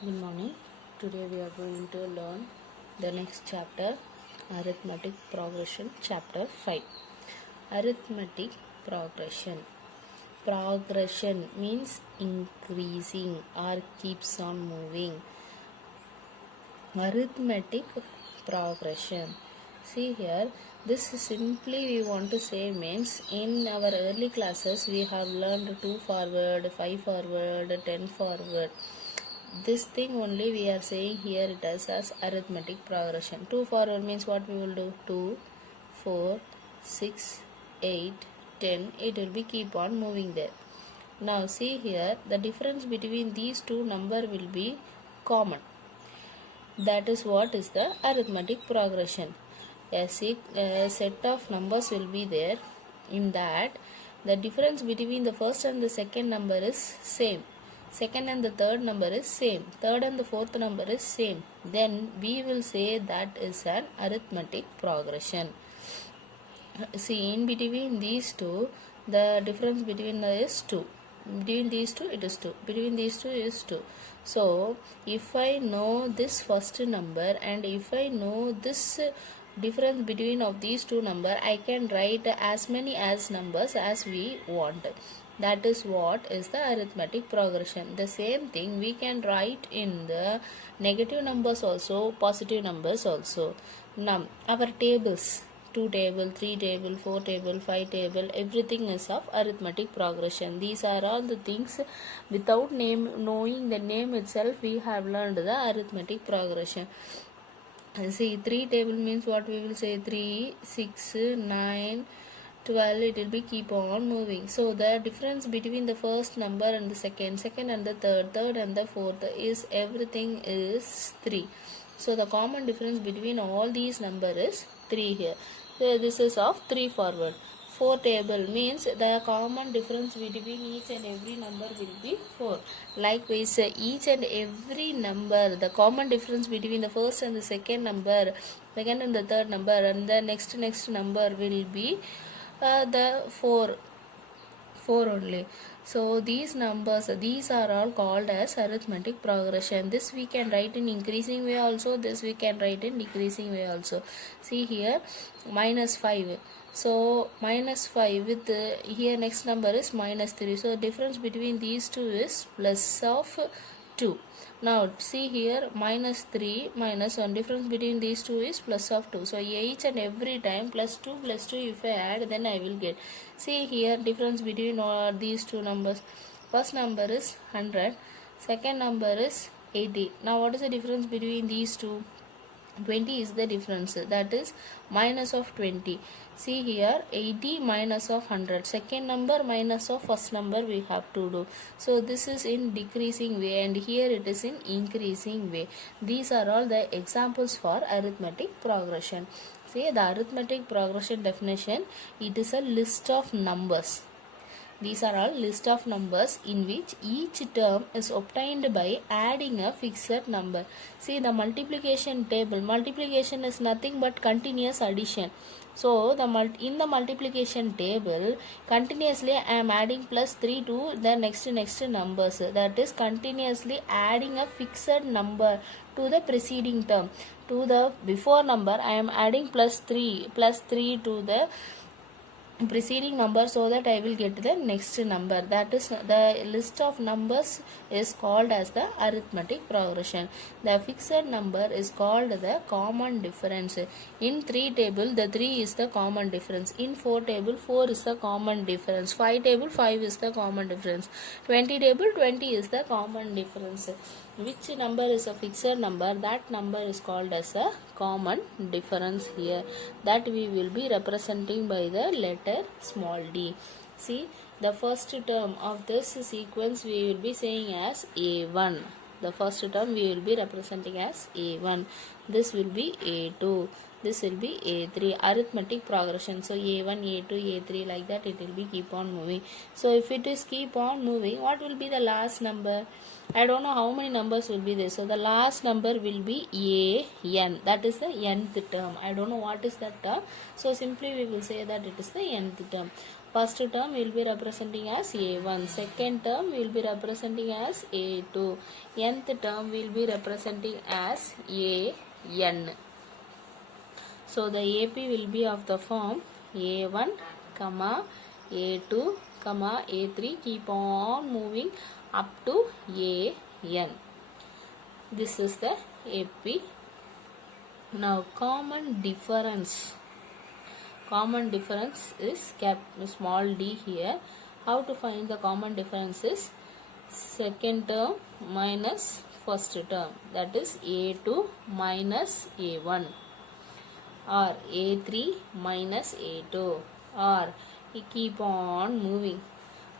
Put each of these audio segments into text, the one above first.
Good morning. Today we are going to learn the next chapter, Arithmetic Progression, chapter 5. Arithmetic Progression. Progression means increasing or keeps on moving. Arithmetic progression. See here, this simply we want to say means in our early classes we have learned 2 forward, 5 forward, 10 forward. This thing only we are saying here it is as arithmetic progression. 2 forward means what we will do? 2, 4, 6, 8, 10. It will be keep on moving there. Now see here, the difference between these two number will be common. That is what is the arithmetic progression. A set of numbers will be there. In that, the difference between the first and the second number is same. Second and the third number is same. Third and the fourth number is same. Then we will say that is an arithmetic progression. See, in between these two, the difference between is 2. Between these two, it is 2. Between these two is 2. So, if I know this first number and if I know this difference between of these two number, I can write as many as numbers as we want. That is what is the arithmetic progression. The same thing we can write in the negative numbers also, positive numbers also. Now, our tables, 2 table, 3 table, 4 table, 5 table, everything is of arithmetic progression. These are all the things without knowing the name itself we have learned the arithmetic progression. See, 3 table means what we will say 3, 6, 9, 12, it will be keep on moving. So the difference between the first number and the second and the third and the fourth is everything is 3. So the common difference between all these number is 3 here. So this is of 3 forward. 4 table means the common difference between each and every number will be 4. Likewise, each and every number, the common difference between the first and the second number, second and the third number, and the next number will be the 4 only. So these numbers, these are all called as arithmetic progression. This we can write in increasing way also, this we can write in decreasing way also. See here, minus 5. So minus 5 with here next number is minus 3. So difference between these two is plus of 2. Now see here, minus 3 minus 1, difference between these two is plus of 2. So each and every time plus 2 if I add, then I will get. See here, difference between these two numbers. First number is 100, second number is 80. Now what is the difference between these two? 20 is the difference, that is minus of 20. See here, 80 minus of 100, second number minus of first number we have to do. So this is in decreasing way and here it is in increasing way. These are all the examples for arithmetic progression. See, the arithmetic progression definition, it is a list of numbers. These are all list of numbers in which each term is obtained by adding a fixed number. See, the multiplication table. Multiplication is nothing but continuous addition. So, in the multiplication table, continuously I am adding plus 3 to the next numbers. That is continuously adding a fixed number to the preceding term. To the before number, I am adding plus 3 to the preceding number so that I will get the next number. That is the list of numbers is called as the arithmetic progression. The fixed number is called the common difference. In 3 table, the 3 is the common difference. In 4 table, 4 is the common difference. 5 table, 5 is the common difference. 20 table, 20 is the common difference. Which number is a fixed number, that number is called as a common difference here. That we will be representing by the letter small d. See, the first term of this sequence we will be saying as A1. The first term we will be representing as A1. This will be A2. This will be A3. Arithmetic progression. So A1, A2, A3, like that it will be keep on moving. So if it is keep on moving, what will be the last number? I don't know how many numbers will be there. So the last number will be AN. That is the nth term. I don't know what is that term. So simply we will say that it is the nth term. First term will be representing as a1, second term will be representing as a2, nth term will be representing as an. So the AP will be of the form a1, comma a2, comma a3, keep on moving up to an. This is the AP. Now common difference. Common difference is small d here. How to find the common difference is second term minus first term, that is a2 minus a1, or a3 minus a2, or we keep on moving.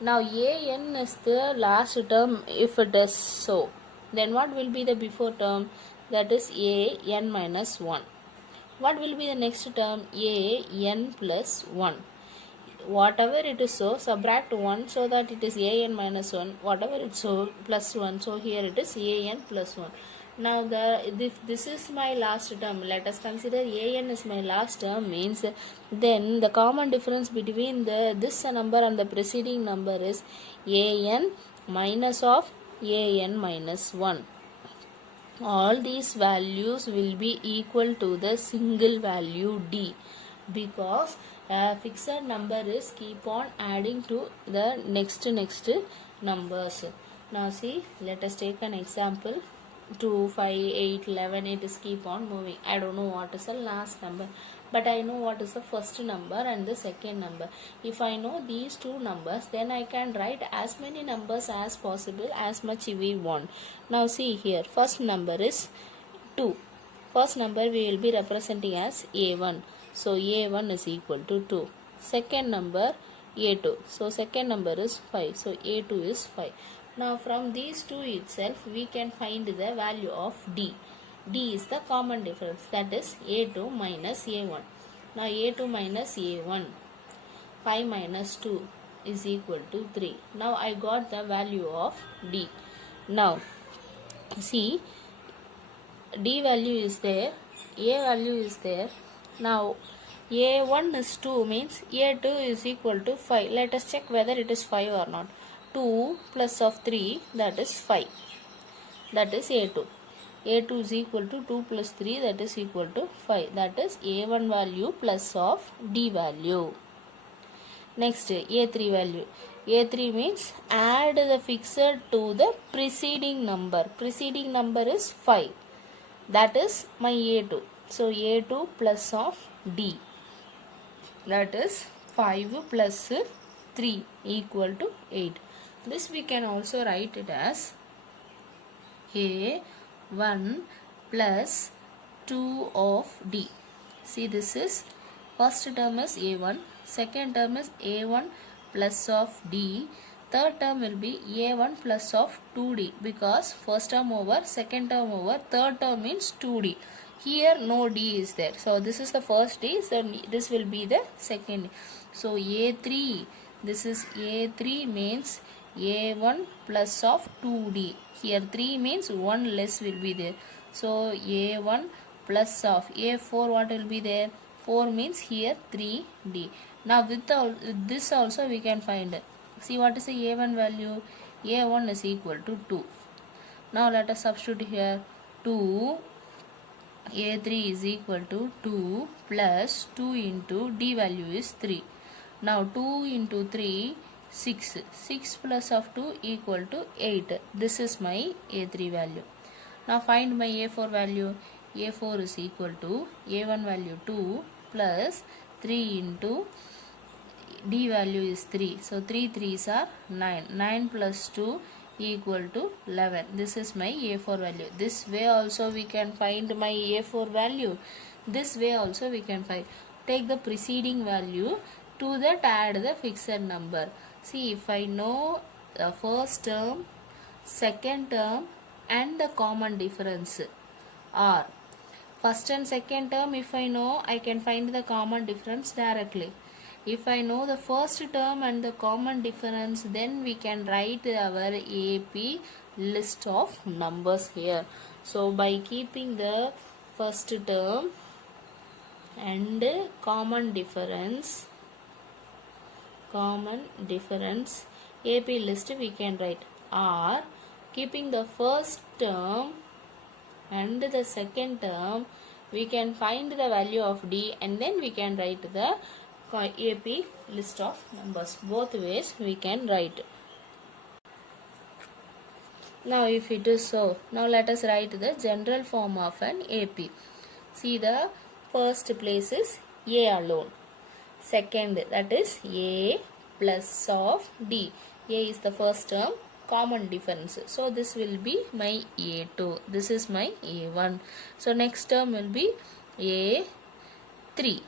Now an is the last term. If it is so, then what will be the before term? That is an minus 1. What will be the next term? an plus 1. Whatever it is so, subtract 1 so that it is an minus 1. Whatever it's so, plus 1. So here it is an plus 1. Now this is my last term. Let us consider an is my last term, means then the common difference between this number and the preceding number is an minus of an minus 1. All these values will be equal to the single value d, because a fixed number is keep on adding to the next numbers. Now see, let us take an example. 2, 5, 8, 11, it is keep on moving. I don't know what is the last number, but I know what is the first number and the second number. If I know these two numbers, then I can write as many numbers as possible, as much we want. Now see here, first number is 2. First number we will be representing as a1. So a1 is equal to 2. Second number a2. So second number is 5. So a2 is 5. Now from these two itself we can find the value of d. D is the common difference, that is a2 minus a1. Now a2 minus a1, 5 minus 2 is equal to 3. Now I got the value of d. Now see, d value is there, a value is there. Now a1 is 2, means a2 is equal to 5. Let us check whether it is 5 or not. 2 plus of 3, that is 5. That is a2. a2 is equal to 2 plus 3, that is equal to 5. That is a1 value plus of d value. Next, a3 value. a3 means add the fixed to the preceding number. Preceding number is 5. That is my a2. So a2 plus of d, that is 5 plus 3 equal to 8. This we can also write it as a1 plus 2 of d. See, this is first term is a1, second term is a1 plus of d, third term will be a1 plus of 2d, because first term over, second term over, third term means 2d. Here no d is there, so this is the first d, so this will be the second. So a3, this is a3 means a1 plus of 2d. Here 3 means 1 less will be there. So a1 plus of a4, what will be there? 4 means here 3d. Now with this also we can find. See, what is the a1 value? a1 is equal to 2. Now let us substitute here. 2, a3 is equal to 2 plus 2 into d value is 3. Now 2 into 3, 6. 6 plus of 2 equal to 8. This is my a3 value. Now find my a4 value. a4 is equal to a1 value 2 plus 3 into d value is 3. So 3 3s are 9. 9 plus 2 equal to 11. This is my a4 value. This way also we can find my a4 value. This way also we can find. Take the preceding value, to that add the fixed number. See, if I know the first term, second term and the common difference, or first and second term, if I know, I can find the common difference directly. If I know the first term and the common difference, then we can write our AP list of numbers here. So by keeping the first term and common difference common difference AP list we can write, or keeping the first term and the second term we can find the value of D and then we can write the AP list of numbers. Both ways we can write. Now if it is so, now let us write the general form of an AP. See, the first place is A alone. Second, that is A plus of D. A is the first term, common difference. So this will be my A2. This is my A1. So next term will be A3.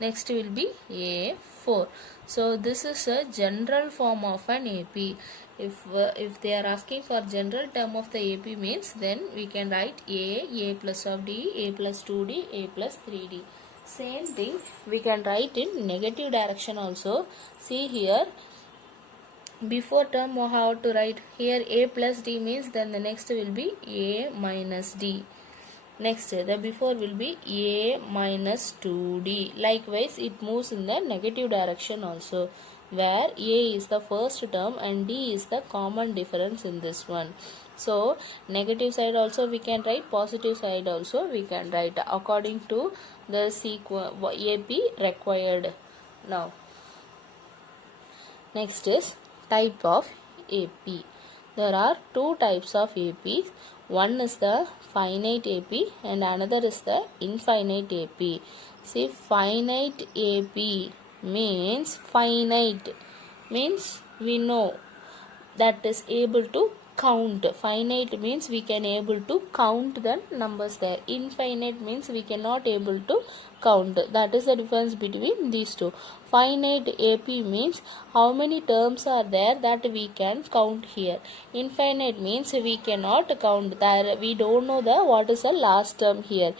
Next will be A4. So this is a general form of an AP. If they are asking for general term of the AP means, then we can write A plus of D, A plus 2D, A plus 3D. Same thing we can write in negative direction also. See here, before term how to write here A plus D means, then the next will be A minus D. Next, the before will be A minus 2D. Likewise, it moves in the negative direction also, where A is the first term and D is the common difference in this one. So, negative side also we can write, positive side also we can write according to the AP required. Now, next is type of AP. There are two types of AP. One is the finite AP and another is the infinite AP. See, finite AP means, finite means we know that is able to count. Finite means we can able to count the numbers there. Infinite means we cannot able to count. That is the difference between these two. Finite AP means how many terms are there that we can count here. Infinite means we cannot count that. We don't know the what is the last term here.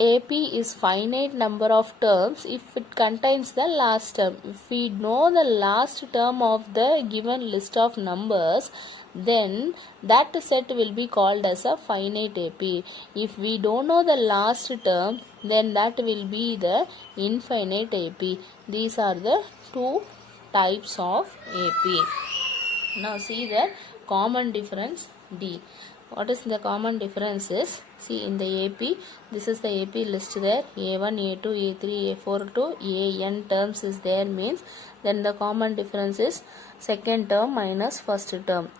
AP is finite number of terms if it contains the last term. If we know the last term of the given list of numbers, then that set will be called as a finite AP. If we don't know the last term, then that will be the infinite AP. These are the two types of AP. Now see the common difference D. What is the common difference is, see in the AP, this is the AP list there, A1, A2, A3, A4 to AN terms is there means, then the common difference is second term minus first term.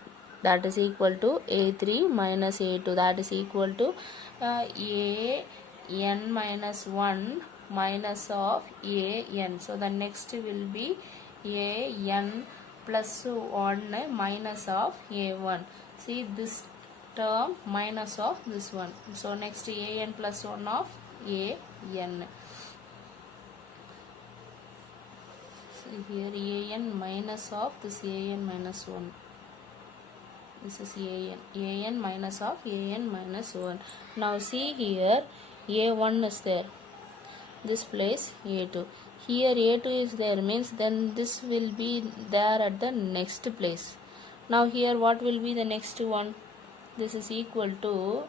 That is equal to A3 minus A2, that is equal to AN minus 1 minus of AN. So the next will be AN plus 1 minus of A1. See this term minus of this one. So next AN plus 1 of AN. See here AN minus of this AN minus 1. This is AN minus of AN minus 1. Now see here A1 is there. This place A2. Here A2 is there means, then this will be there at the next place. Now here what will be the next one? This is equal to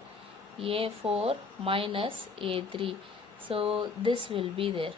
A4 minus A3. So this will be there.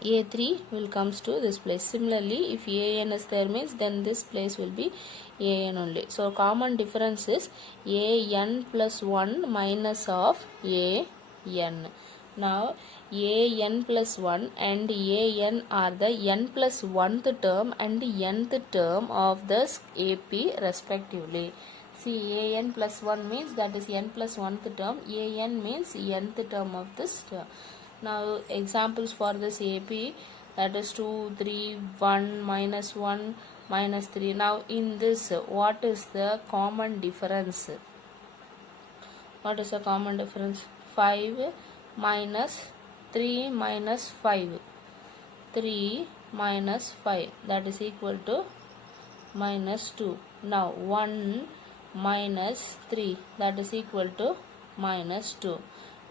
A3 will comes to this place. Similarly, if AN is there means, then this place will be AN only. So common difference is AN plus 1 minus of AN. Now AN plus 1 and AN are the n plus 1th term and nth term of this AP respectively. See, AN plus 1 means that is n plus 1th term. AN means nth term of this term. Now examples for this AP, that is 2, 3, 1, minus 1, minus 3. Now in this, what is the common difference? What is the common difference? 5 minus 3 minus 5. 3 minus 5, that is equal to minus 2. Now 1 minus 3, that is equal to minus 2.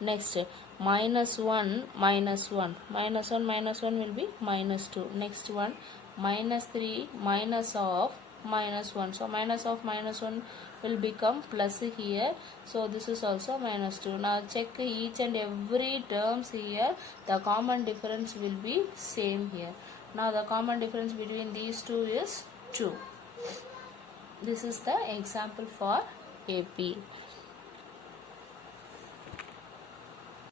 Next, minus 1 minus 1. Minus 1 minus 1 will be minus 2. Next one, minus 3 minus of minus 1. So minus of minus 1 will become plus here. So this is also minus 2. Now check each and every terms here. The common difference will be same here. Now the common difference between these two is 2. This is the example for AP.